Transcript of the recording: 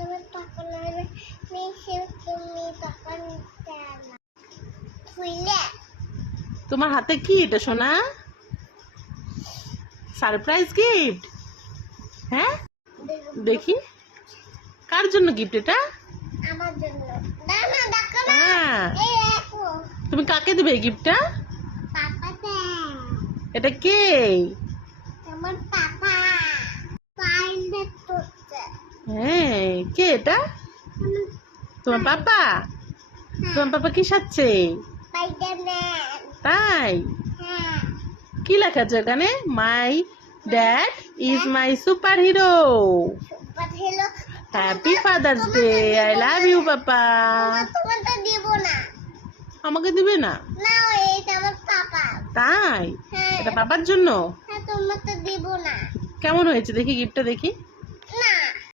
তোমার টাকা লাগবে তুমি টাকা নিতে না খুইলে তোমার হাতে কি এটা সোনা? Surprise gift? হ্যাঁ দেখি কার জন্য গিফট এটা? আমার জন্য না না দেখো না হ্যাঁ এই দেখো তুমি কাকে দিবে এই গিফটটা? পাপাতে এটা কে? আমার পাপা পাইলে তোতে হ্যাঁ কে এটা? তোমার পাপা? তোমার পাপা কি সাজছে? স্পাইডারম্যান তাই হ্যাঁ কি লেখা আছে এখানে? My dad is my super hero. Super hero happy father's day. I love you papa. তোমাকে দিব না আমাকে দিবে না? না এটা আমার পাপা তাই হ্যাঁ এটা পাপার জন্য? হ্যাঁ তোমাকে দিব না কেমন হয়েছে দেখি গিফটটা দেখি।